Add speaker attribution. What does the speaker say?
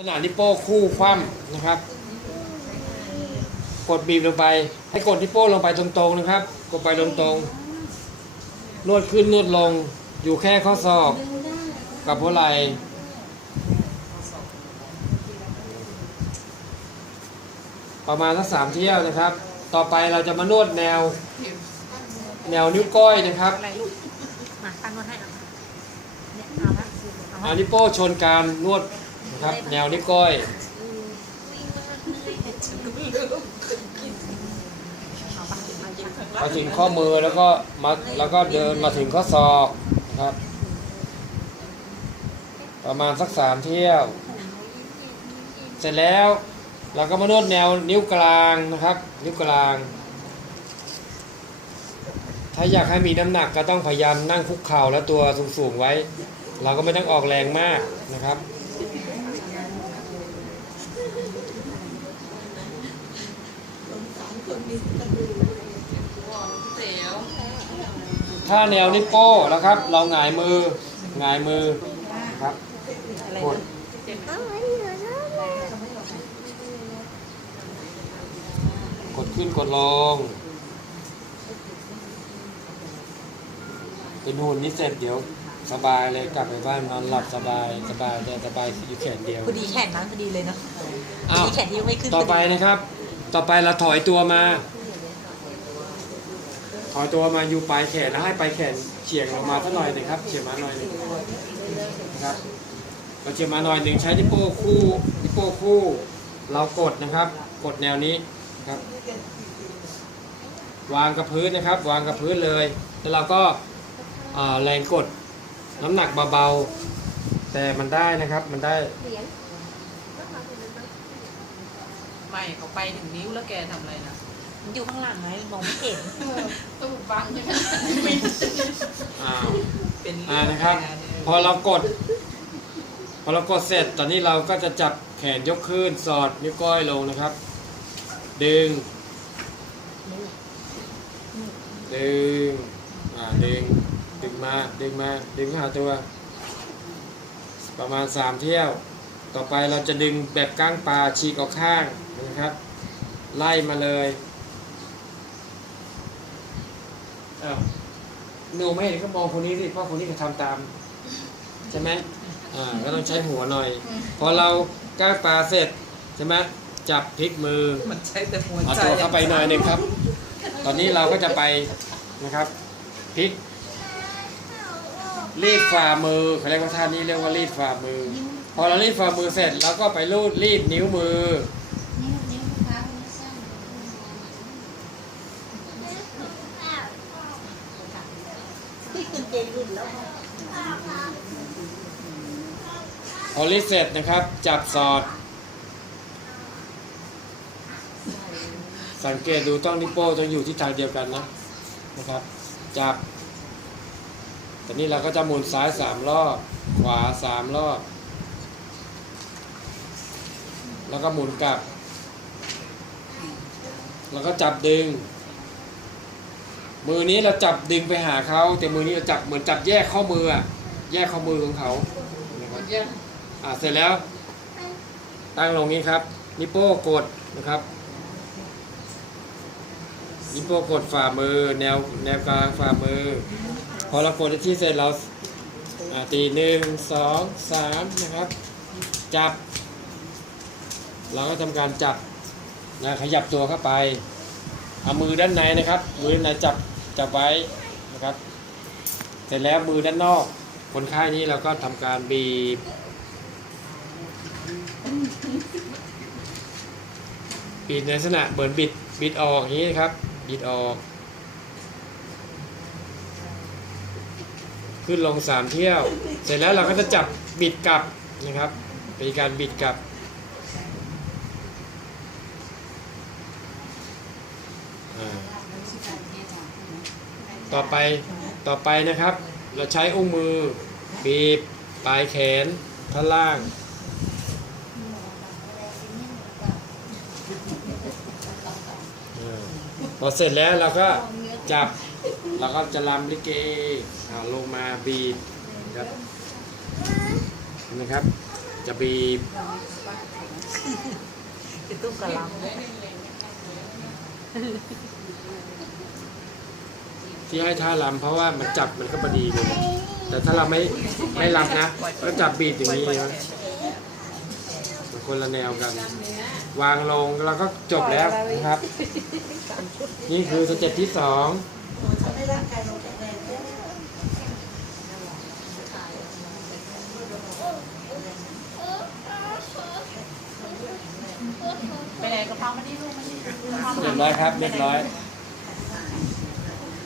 Speaker 1: ขนาดนิ้วโป้งคู่คว่ำนะครับ กดบีบลงไป ให้กดนิ้วโป้งลงไปตรงๆนะครับ กดไปตรงๆนวดขึ้นนวดลง อยู่แค่ข้อศอกกับหัวไหล่ประมาณสักสามเที่ยวนะครับ ต่อไปเราจะมานวดแนว แนวนิ้วก้อยนะครับ
Speaker 2: อะไรลูกมาตั้งนวดให้เอาเนี่ยเอาละเอา
Speaker 1: เอา
Speaker 2: ละ
Speaker 1: นิ้วโป้งชนการนวดนะ ครับ แนวนิ้วก้อย
Speaker 2: เอาปะเอาเย็น
Speaker 1: มาถึงข้อมือแล้วก็มาแล้วก็เดินมาถึงข้อศอกครับ ประมาณสักสามเที่ยว เสร็จแล้วเราก็มานวดแนวนิ้วกลางนะครับ นิ้วกลาง ถ้าอยากให้มีน้ำหนักก็ต้องพยายามนั่งคุกเข่าแล้วตัวสูงๆไว้ เราก็ไม่ต้องออกแรงมากนะครับ ถ้าแนวนิ้วโป้นะครับ เราหงายมือหงายมือครับ
Speaker 2: อะไร
Speaker 1: กด
Speaker 2: นะ
Speaker 1: กดขึ้นกดลงเป็นหุ่นนี่เสร็จเดี๋ยวสบายเลยกลับไปบ้านนอนหลับสบายสบายแต่สบายอยู่แขนเดียว
Speaker 2: พอดีแขนนั้นพอดีเลยเนาะพ
Speaker 1: อ้าว
Speaker 2: อดีแขนที่ยังไม่ขึ้น
Speaker 1: ต่อไป
Speaker 2: พดี
Speaker 1: นะครับ ต่อไปเราถอยตัวมา ถอยตัวมาอยู่ปลายแขนแล้วให้ปลายแขนเฉียงลงมาสักหน่อยหนึ่งครับเฉียงมาหน่อยหนึ่งนะครับเราเฉียงมาหน่อยหนึ่งใช้นิ้วโป้งคู่นิ้วโป้งคู่ เรากดนะครับ กดแนวนี้นะครับ วางกับพื้นนะครับ วางกับพื้นเลย แล้วเราก็แรงกดน้ำหนักเบาๆแต่มันได้นะครับมันได้
Speaker 3: ไม่เขาไปถึงนิ้วแล้วแกทำอะไรนะ
Speaker 2: มันอยู่ข้างหลังไงมองไม่เห็น
Speaker 3: ตู้บังใช่ไหม
Speaker 1: อ้าว
Speaker 3: เป็น
Speaker 1: อ่านะครับ พอเรากด พอเรากดเสร็จตอนนี้เราก็จะจับแขนยกขึ้นสอดนิ้วก้อยลงนะครับ ดึง ดึงอ่าดึง ดึงมา ดึงมา ดึงเข้าหาตัว ประมาณสามเที่ยว ต่อไปเราจะดึงแบบก้างปลาฉีกออกข้าง นะครับ ไล่มาเลยเอ้าหนูไม่เห็นก็มองคนนี้สิเพราะคนนี้เขาทำตาม ใช่ไหมอ่าก็ต้องใช้หัวหน่อย พอเราก้างปลาเสร็จใช่ไหมจับพลิกมือ
Speaker 3: มันใช้แต่หัว
Speaker 1: เอา
Speaker 3: ใจ
Speaker 1: ตัวเข้าไปหน่อยหนึ่งครับ ตอนนี้เราก็จะไปนะครับพลิก รีดฝ่ามือเขาเรียกว่าท่านี้เรียกว่ารีดฝ่ามือ พอเรารีดฝ่ามือเสร็จเราก็ไปรูดรีดนิ้วมือ
Speaker 2: ที่ คุณเจนรุ่นแล้ว
Speaker 1: พอรีเสร็จนะครับ จับสอด สังเกตดูต้องนิโป้งต้อยู่ที่ทางเดียวกันนะนะครับ จับแตอนนี้เราก็จะหมุนซ้ายสามรอบ ขวาสามรอบ แล้วก็หมุนกลับ แล้วก็จับดึง มือนี้เราจับดึงไปหาเขาแต่มือนี้เราจับเหมือนจับแยกข้อมืออะแยกข้อมือของเขานะครับ
Speaker 3: ยัง
Speaker 1: อ่าเสร็จแล้ว ตั้งลงนี้ครับ นิโป้กดนะครับนิโป้กดฝ่ามือ แนวแนวกลางฝ่ามือ พอเรากดที่เสร็จเราอ่าตีหนึ่งสองสามนะครับ จับ เราก็ทำการจับนะขยับตัวเข้าไป เอามือด้านในนะครับ มือด้านในจับจับไว้นะครับ เสร็จแล้วมือด้านนอก คนไข้นี้เราก็ทำการบีบ บีบในลักษณะเหมือนบิดบิดออกอย่างนี้นะครับ บิดออก ขึ้นลงสามเที่ยว เสร็จแล้วเราก็จะจับบิดกลับนะครับเป็นการบิดกลับ ต่อไปต่อไปนะครับ เราใช้อุ้งมือบีบปลายแขนท่านล่าง พอเสร็จแล้วเราก็จับเราก็จะลำลิเกอ่าลงมาบีบนะครับนะครับ จะบีบ
Speaker 2: ตุ้มกระล
Speaker 1: ที่ให้ท่าลำเพราะว่ามันจับมันก็พอดีเลยนะแต่ถ้าเราไม่ไม่ลำนะก็จับบีบอย่างนี้นะมันคนละแนวกัน วางลงแล้วก็จบแล้วนะครับ นี่คือสเต็ปที่สอง
Speaker 3: ไปไหนกระเพรามาที่ลูกมาที่
Speaker 1: เรียบร้อยครับเรียบร้อย
Speaker 3: ไ